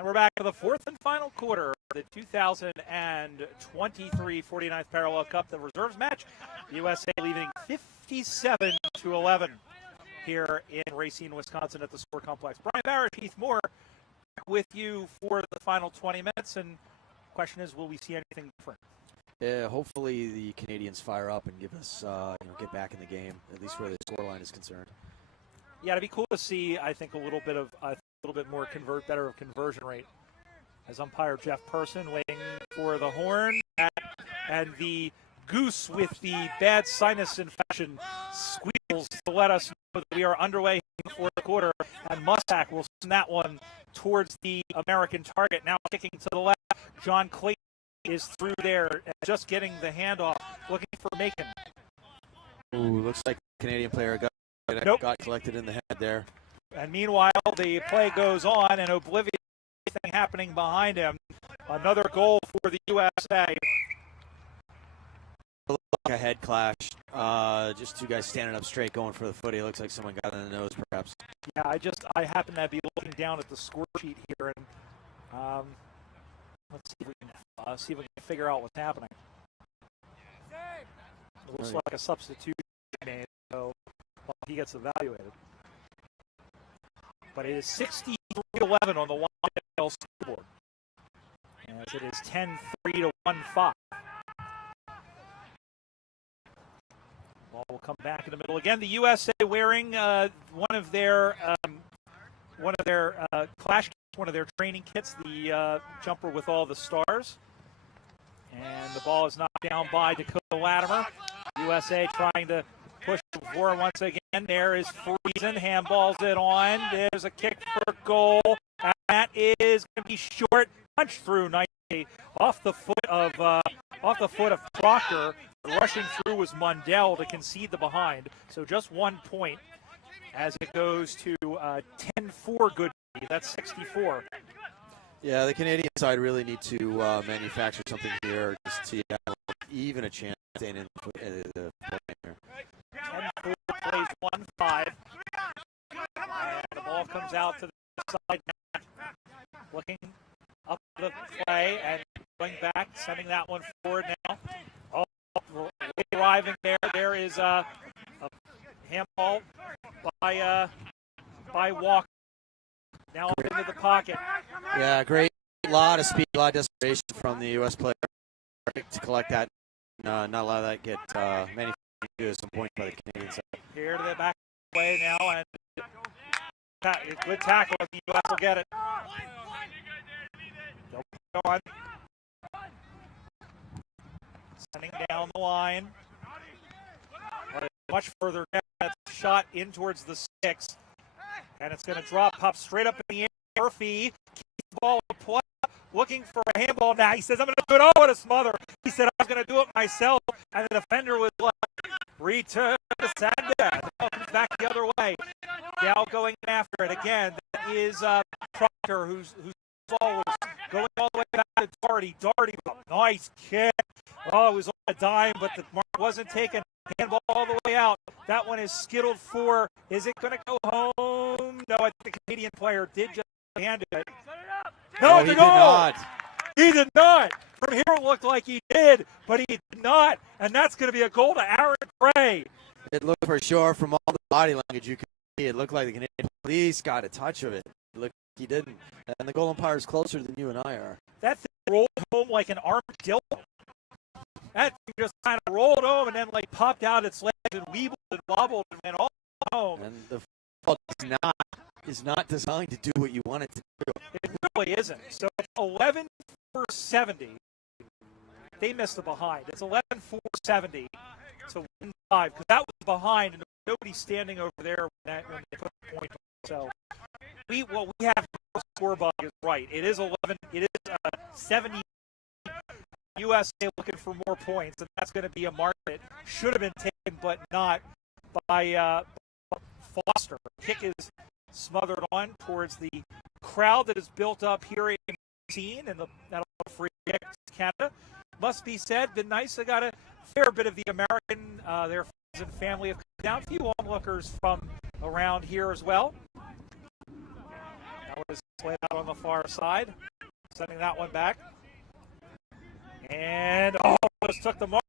And we're back to the fourth and final quarter of the 2023 49th Parallel Cup, the reserves match. USA leading 57-11 here in Racine, Wisconsin at the Sport Complex. Brian Barish, Heath Moore, back with you for the final 20 minutes. And the question is, will we see anything different? Yeah, hopefully the Canadians fire up and give us, get back in the game, at least where the scoreline is concerned. Yeah, it'd be cool to see, I think, a little bit more better of conversion rate. As umpire Jeff Person waiting for the horn, and the goose with the bad sinus infection squeals to let us know that we are underway in the fourth quarter, and Mustak will send that one towards the American target. Now kicking to the left, John Clayton is through there and just getting the handoff, looking for Macon. Ooh, looks like the Canadian player got collected in the head there. And meanwhile, the play goes on, and oblivious to anything happening behind him. Another goal for the USA. Like a head clash. Just two guys standing up straight, going for the footy. It looks like someone got in the nose, perhaps. Yeah, I happen to be looking down at the score sheet here, and let's see if we can figure out what's happening. It looks like a substitution made, so he gets evaluated. But it is 63-11 on the YL scoreboard, as it is 10-3 to 1-5. Ball will come back in the middle again. The USA wearing one of their clash kits, one of their training kits, the jumper with all the stars. And the ball is knocked down by Dakota Latimer. USA trying to push for once again. There is Friesen, handballs it on. There's a kick for goal, and that is going to be short. Punch through nicely off the foot of Proctor. Rushing through was Mundell to concede the behind. So just 1 point as it goes to 10-4 good. That's 64. Yeah, the Canadian side really need to manufacture something here just to have even a chance of staying in the point here. 10-4 plays 1-5. And the ball comes out to the side. Looking up the play and going back, sending that one forward now. Oh, arriving there. There is a handball by Walker. Now up into the pocket. Yeah, great. A lot of speed, a lot of desperation from the U.S. player to collect that. Not allow that get manufactured at some point by the Canadian side. Here to the back way now, and good tackle. The U.S. will get it. They'll go on. Sending down the line. Much further down. That's shot in towards the six. And it's going to pop straight up in the air. Murphy keeps the ball in play, looking for a handball now. He says, I'm going to do it. Oh, what a smother. He said, I was going to do it myself. And the defender was left. Return to Sanders. The ball comes back the other way. Now going after it again. That is Proctor, whose ball was going all the way back to Doherty. Doherty, nice kick. Oh, it was on a dime, but the mark wasn't taken. Handball all the way out. That one is skittled for. Is it going to go home? No, I think the Canadian player did just hand it. No, he did not. He did not. From here it looked like he did, but he did not. And that's going to be a goal to Aaron Gray. It looked for sure from all the body language you could see. It looked like the Canadian police got a touch of it. It looked like he didn't. And the goal umpire is closer than you and I are. That thing rolled home like an armadillo. That thing just kind of rolled home and then popped out its legs and weebled and wobbled and went all home. And the football is not designed to do what you want it to do. It really isn't. So it's 11-4-70. They missed the behind. It's 11-4-70 to 1-5 because that was behind and nobody's standing over there when they put the point on. So what we have for score bug is right. It is 11. It is 70. USA looking for more points, and that's going to be a mark that should have been taken, but not by Foster. Kick is smothered on towards the crowd that is built up here in Racine, and that'll free kick to Canada. Must be said, been nice. They got a fair bit of the American, their friends and family have come down. A few onlookers from around here as well. Now one is played out on the far side, sending that one back. And almost took the mark.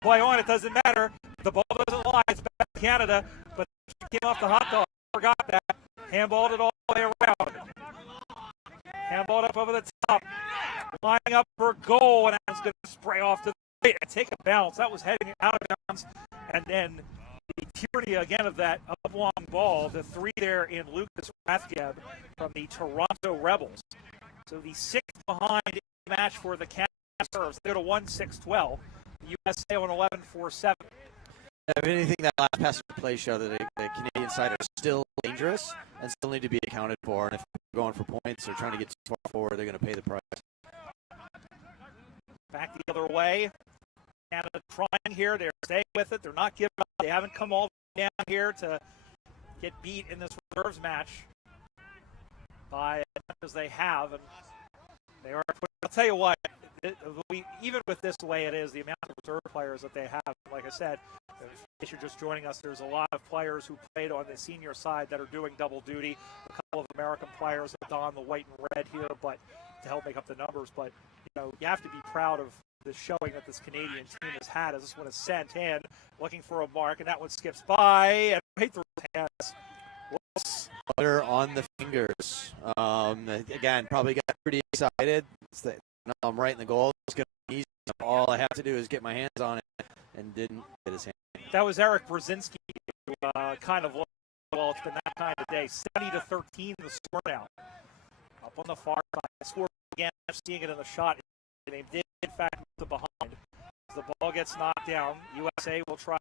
Play on, it doesn't matter. The ball doesn't lie. It's back to Canada, but it came off the hot dog. Forgot that. Handballed it all the way around. Handballed up over the top. Lining up for a goal, and Adams going to spray off to the right and take a bounce. That was heading out of bounds. And then the tyranny again of that oblong ball, the three there in Lucas Rathgeb from the Toronto Rebels. So the sixth behind in the match for the Canada serves. They go to 1-6-12. USA on 11-4-7. If anything, that last pass play show that the Canadian side are still dangerous and still need to be accounted for. And if they're going for points or trying to get too far forward, they're going to pay the price. Back the other way. Canada trying here. They're staying with it. They're not giving up. They haven't come all the way down here to get beat in this reserves match by as much as they have. And they are. I'll tell you what. Even with this the way it is, the amount of reserve players that they have, like I said, if you're just joining us, there's a lot of players who played on the senior side that are doing double duty. A couple of American players have donned the white and red here, but to help make up the numbers. But you have to be proud of the showing that this Canadian team has had as this one is sent in, looking for a mark, and that one skips by and right through his hands. Whoops. Butter on the fingers. Again, probably got pretty excited. I'm right in the goal. It's going to be easy. All I have to do is get my hands on it, and didn't get his hand. That was Eric Brzezinski, who kind of looked, well, it's been that kind of day. 70-13 the score now. Up on the far side. Score again. I'm seeing it in the shot. They did, in fact, move to behind. As the ball gets knocked down, USA will try.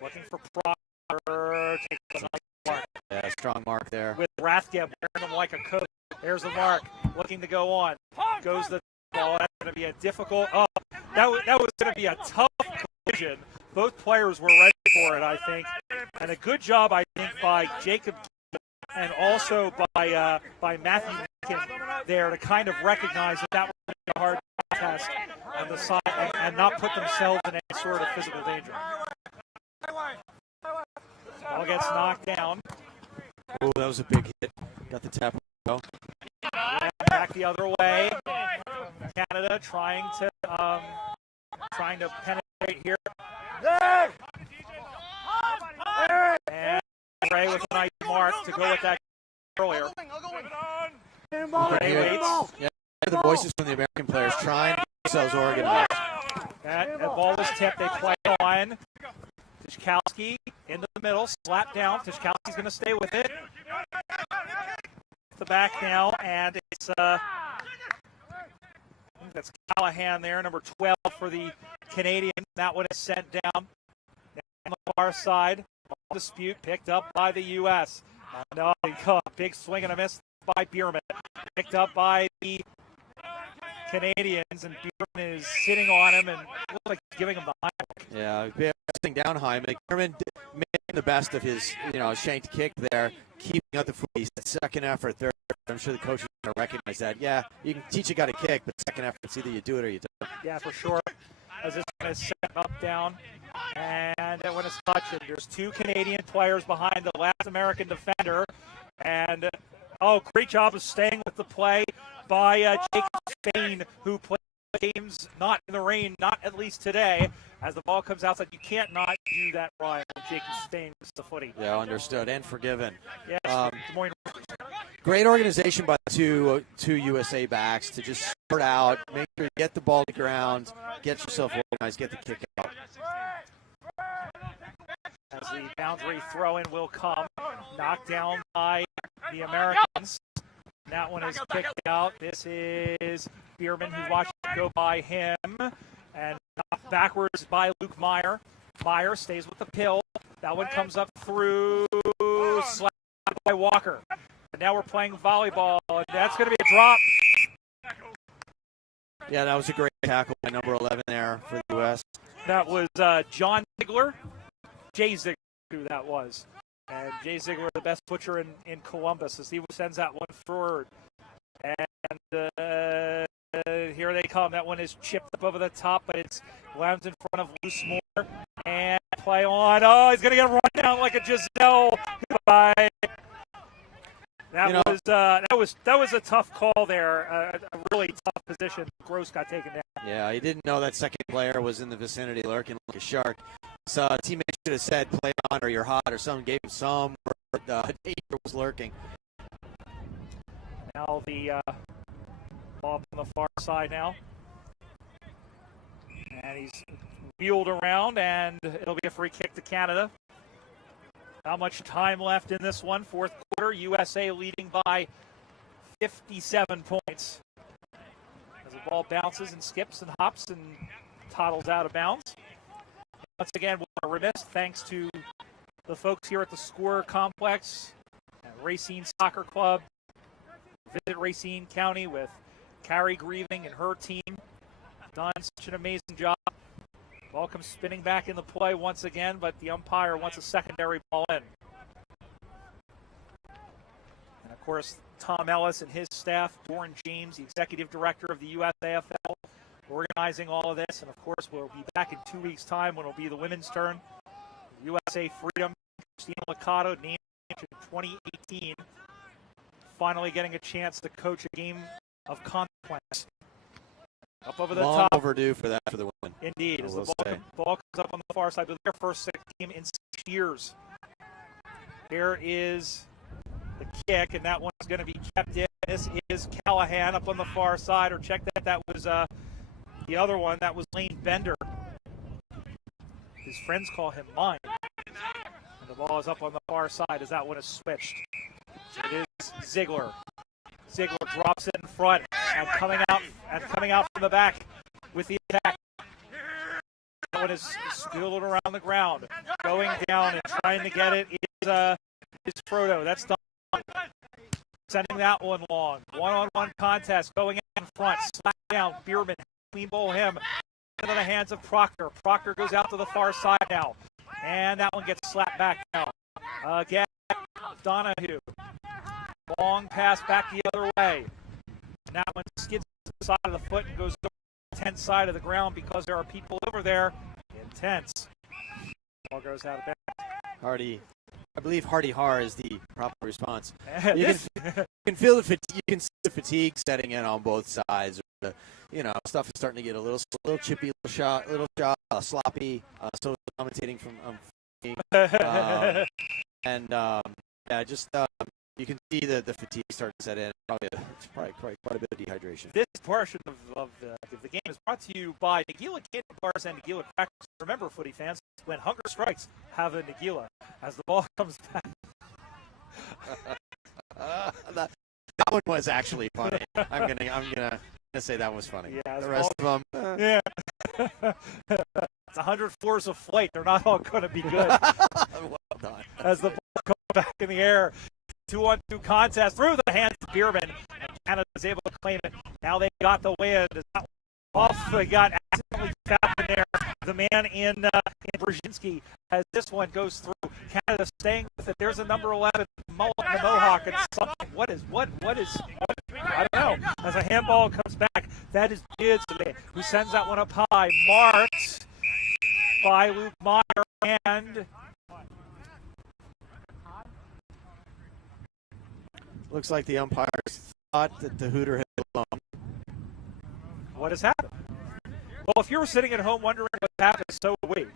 Looking for Proctor. Takes a nice mark. Yeah, strong mark there. With Rathgeb wearing him like a coat. There's the mark. Looking to go on. Goes the ball. That's going to be a difficult. That was going to be a tough collision. Both players were ready for it, I think. And a good job, I think, by Jacob and also by Matthew Lincoln there to kind of recognize that was a hard test on the side and not put themselves in any sort of physical danger. Ball gets knocked down. Oh, that was a big hit. Got the tap. Yeah, back the other way. Canada trying to penetrate here. And Ray with a nice mark to go with that earlier. Ray waits. Yeah, the voices from the American players trying to get themselves organized. That ball was tipped. They play on. Tyszkowski into the middle, slap down. Tyszkowski's going to stay with it. The back now, and it's I think that's Callahan there, number 12 for the Canadian. That one is sent down. On the far side, dispute picked up by the U.S. No, big swing and a miss by Bierman. Picked up by the Canadians, and Bierman is sitting on him and looks like he's giving him the high. Yeah, pressing down Hyman. Bierman made the best of his, shanked kick there, keeping up the foot. He's second effort, third. I'm sure the coach is going to recognize that. Yeah, you can teach a guy to kick, but second effort, it's either you do it or you don't. Yeah, for sure. As it's going to set up down, and when it's touching, there's two Canadian players behind the last American defender, and great job of staying with the play by Jacob Spain, who played games not in the rain, not at least today. As the ball comes outside, you can't not do that, Ryan, when Jacob Spain was the footy. Yeah, understood and forgiven. Yes, Des Moines. Great organization by two USA backs to just sort out, make sure you get the ball to the ground, get yourself organized, get the kick out. As the boundary throw-in will come, knocked down by the Americans. That one is kicked out. This is Bierman, who watched it go by him, and knocked backwards by Luke Meyer. Meyer stays with the pill. That one comes up through, slapped by Walker. And now we're playing volleyball, and that's going to be a drop. Yeah, that was a great tackle by number 11 there for the U.S. That was John Ziegler, Jay Ziegler, who that was. And Jay Ziegler, the best butcher in Columbus, as he sends that one forward. And here they come. That one is chipped up over the top, but it's lands in front of Loosemore. And play on. Oh, he's going to get run down like a Giselle. Goodbye. That was a tough call there. A really tough position. Gross got taken down. Yeah, he didn't know that second player was in the vicinity lurking like a shark. So teammate should have said, play on or you're hot or something, gave him some, or danger was lurking. Now the ball on the far side now. And he's wheeled around, and it'll be a free kick to Canada. Not much time left in this one. Fourth quarter, USA leading by 57 points. As the ball bounces and skips and hops and toddles out of bounds. Once again, we're remiss thanks to the folks here at the Score Complex, at Racine Soccer Club. Visit Racine County with Carrie Grieving and her team. Done such an amazing job. Ball comes spinning back into play once again, but the umpire wants a secondary ball in. And, of course, Tom Ellis and his staff, Doran James, the executive director of the USAFL, organizing all of this. And, of course, we'll be back in 2 weeks' time when it'll be the women's turn. USA Freedom, Christina Licata, named in 2018, finally getting a chance to coach a game of consequence. Up over the Long top. overdue for that for the women. Indeed, as the say. ball comes up on the far side with their first game in 6 years. Here is the kick, and that one is going to be kept in. This is Callahan up on the far side, or check that. That was the other one. That was Lane Bender. His friends call him mine. And the ball is up on the far side as that one is switched. So it is Ziegler. Ziegler drops it in front and coming out from the back with the attack. That one is spilled around the ground. Going down and trying to get it is Frodo. That's done. Sending that one long. One-on-one contest going out in front. Slap down. Bierman. Clean bowl him. Into the hands of Proctor. Proctor goes out to the far side now. And that one gets slapped back now. Again, Donahue. Long pass back the other way. And that one skids to the side of the foot and goes to the intense side of the ground because there are people over there. Intense. Ball goes out of bounds. Hardy. I believe Hardy Har is the proper response. You can feel the fatigue. You can see the fatigue setting in on both sides. Stuff is starting to get a little chippy, little sloppy. So commentating from you can see the fatigue starting to set in. It's probably quite a bit of dehydration. This portion of the game is brought to you by Nagila Candy Bars and Nagila Crackers. Remember, footy fans, when hunger strikes, have a Nagila. As the ball comes back. That one was actually funny. I'm gonna say that was funny. Yeah, the rest of them. Yeah. It's 100 floors of flight. They're not all going to be good. Well done. As the ball goes back in the air. 2-on-2 contest through the hands of Bierman. And Canada is able to claim it. Now they got the win. Off. They got accidentally fouled in there. The man in Brzezinski as this one goes through. Canada staying with it. There's a number 11. Mullet in the Mohawk. And something. What is? I don't know. As a handball comes back, that is Beardsley who sends that one up high. Marked by Luke Meyer and. Looks like the umpires thought that the hooter had blown. What has happened? Well, if you were sitting at home wondering what happened, so would we.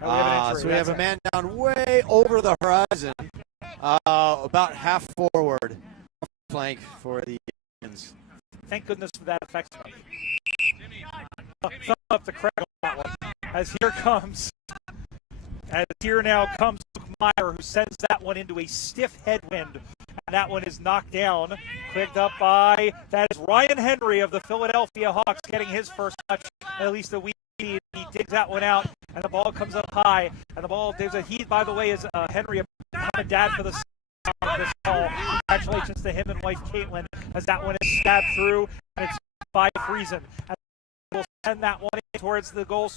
So we have a man down way over the horizon, about half forward, flank for the Indians. Thank goodness for that affects me. Thumb up to Craig on that one. As here now comes Luke Meyer, who sends that one into a stiff headwind. And that one is knocked down, picked up by, that is Ryan Henry of the Philadelphia Hawks getting his first touch, at least a week. He digs that one out, and the ball comes up high. And the ball, by the way, is Henry, a dad for this ball. Congratulations to him and wife Caitlin, as that one is stabbed through, and it's by Friesen. And we'll send that one in towards the goal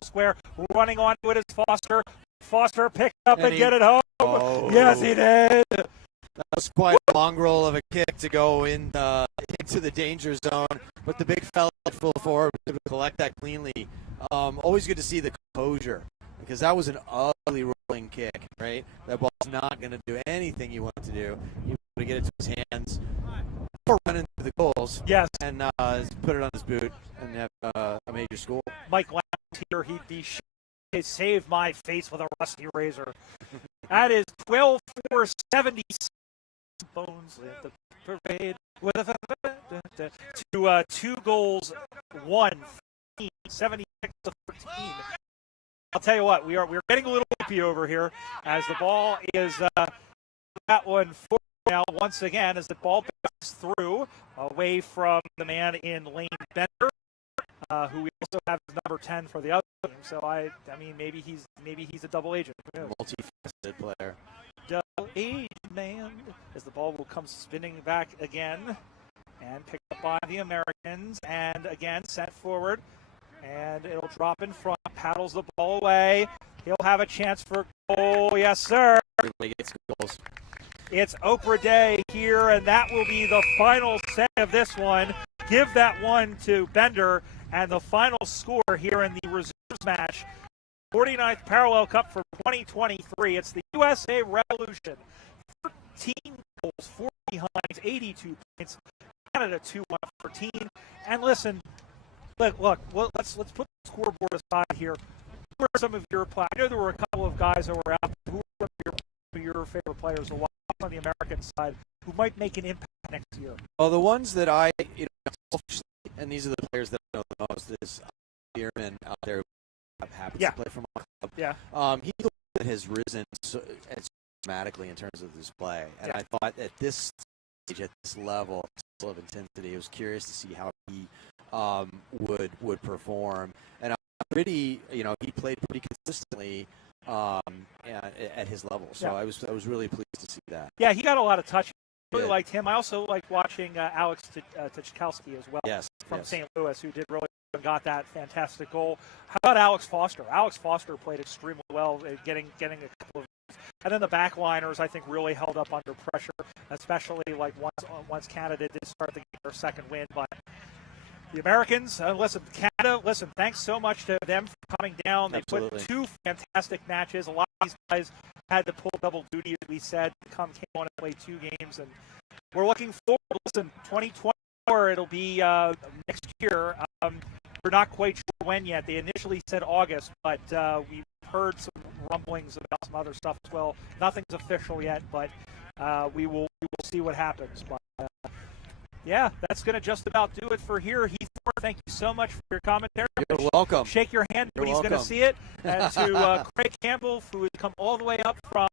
square. Running onto it is Foster. Foster picked up and get it home. Oh. Yes, he did. That was quite a mongrel of a kick to go into the danger zone, but the big fella at full forward was able to collect that cleanly Always good to see the composure, because that was an ugly rolling kick, right? That ball's not going to do anything you want it to do. You want to get it to his hands or run into the goals. Yes. And put it on his boot and have a major score. Mike Lowndes here, he'd be save my face with a rusty razor. That is 12-4-70. Bones at the parade with to 2 goals, 1, 76-13. I'll tell you what, we're getting a little loopy over here as the ball is that one for now once again as the ball passes through away from the man in lane Bender, who we also have as number 10 for the other team. So I mean maybe he's a double agent. Multifaceted player. Double agent man as the ball will come spinning back again and picked up by the Americans and again sent forward. And it'll drop in front, paddles the ball away. He'll have a chance for goal. Yes, sir. Everybody gets goals. It's Oprah Day here, and that will be the final set of this one. Give that one to Bender, and the final score here in the reserves match. 49th Parallel Cup for 2023. It's the USA Revolution. 13 goals, 4 behinds, 82 points. Canada 2-1-14. And listen, look, let's put the scoreboard aside here. Who are some of your players? I know there were a couple of guys that were out. Who are some of your favorite players on the American side who might make an impact next year? Well, the ones that and these are the players that I know the most, is Bierman out there who happens to play for my club. Yeah. He's the one that has risen so dramatically in terms of his play. And I thought at this stage, at this level of intensity, I was curious to see how he would perform. And he played pretty consistently at his level. So I was really pleased to see that. Yeah, he got a lot of touch. I really liked him. I also liked watching Alex Tchaikovsky as well from St. Louis, who did really got that fantastic goal. How about Alex Foster? Alex Foster played extremely well, getting a couple of. And then the backliners, I think, really held up under pressure, especially like once Canada did start to get their second win. But the Americans, Canada, thanks so much to them for coming down. They Absolutely. put 2 fantastic matches. A lot of these guys had to pull double duty, as we said, came on and play 2 games. And we're looking forward. 2024, it'll be next year. We're not quite sure when yet. They initially said August, but we've heard some rumblings about some other stuff as well. Nothing's official yet, but we will see what happens. But yeah, that's going to just about do it for here. Heath Moore, thank you so much for your commentary. You're welcome. Shake your hand when he's going to see it. And to Craig Campbell, who has come all the way up from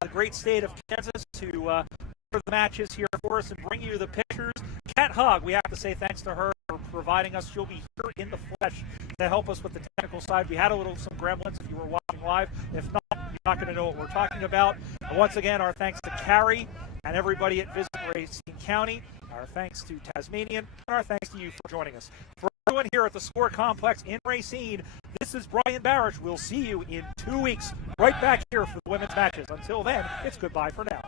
the great state of Kansas to for the matches here for us and bring you the pictures. Kat Hogg, we have to say thanks to her for providing us. She'll be here in the flesh to help us with the technical side. We had some gremlins if you were watching live. If not, you're not going to know what we're talking about. And once again, our thanks to Carrie and everybody at Visit Racine County. Our thanks to Tasmanian, and our thanks to you for joining us. For everyone here at the Score Complex in Racine, this is Brian Barish. We'll see you in 2 weeks right back here for the women's matches. Until then, it's goodbye for now.